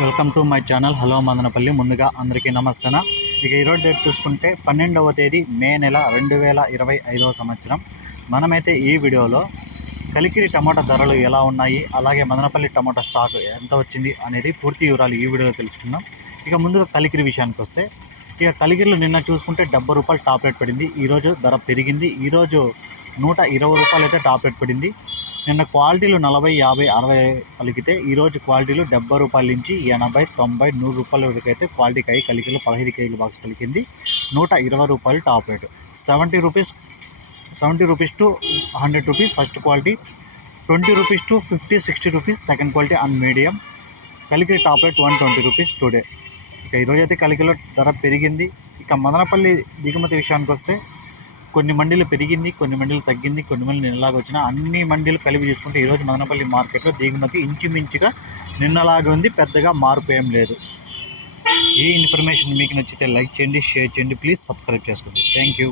Welcome to my channel. Hello Madanapalle. ముందుగా అందరికీ నమస్తేన. ఇక ఈరోజు డేట్ చూసుకుంటే పన్నెండవ తేదీ మే నెల రెండు వేల ఇరవై ఐదవ సంవత్సరం. మనమైతే ఈ వీడియోలో కలికిరి టమాటా ధరలు ఎలా ఉన్నాయి అలాగే మదనపల్లి టమాటా స్టాక్ ఎంత వచ్చింది అనేది పూర్తి వివరాలు ఈ వీడియోలో తెలుసుకుందాం. ఇక ముందుగా కలికిరి విషయానికి వస్తే ఇక కలికిరిలో నిన్న చూసుకుంటే డెబ్బై రూపాయలు టాప్ రేట్ పడింది. ఈరోజు ధర పెరిగింది. ఈరోజు నూట ఇరవై రూపాయలు అయితే టాప్ రేట్ పడింది. నిన్న క్వాలిటీలు నలభై యాభై అరవై పలికితే ఈరోజు క్వాలిటీలు డెబ్బై రూపాయల నుంచి ఎనభై తొంభై నూరు రూపాయల వరకు అయితే క్వాలిటీ కాయ కలికిలో పదహైదు కేజీల బాక్స్ పలికింది. నూట ఇరవై రూపాయలు top rate seventy rupees seventy rupees to hundred rupees first quality twenty rupees to fifty sixty rupees second quality and medium కలికి top rate one twenty rupees today ఇక ఈరోజు అయితే కలికిలో ధర పెరిగింది. ఇక మదనపల్లి దిగుమతి విషయానికి వస్తే కొన్ని మండీలు పెరిగింది కొన్ని మండీలు తగ్గింది కొన్ని మండీలు నిన్నలాగా వచ్చినా అన్ని మండీలు కలిపి తీసుకుంటే ఈరోజు మదనపల్లి మార్కెట్లో దిగుమతి ఇంచుమించుగా నిన్నలాగా ఉంది పెద్దగా మార్పు ఏం లేదు. ఈ ఇన్ఫర్మేషన్ మీకు నచ్చితే లైక్ చేయండి షేర్ చేయండి ప్లీజ్ సబ్స్క్రైబ్ చేసుకోండి. Thank you.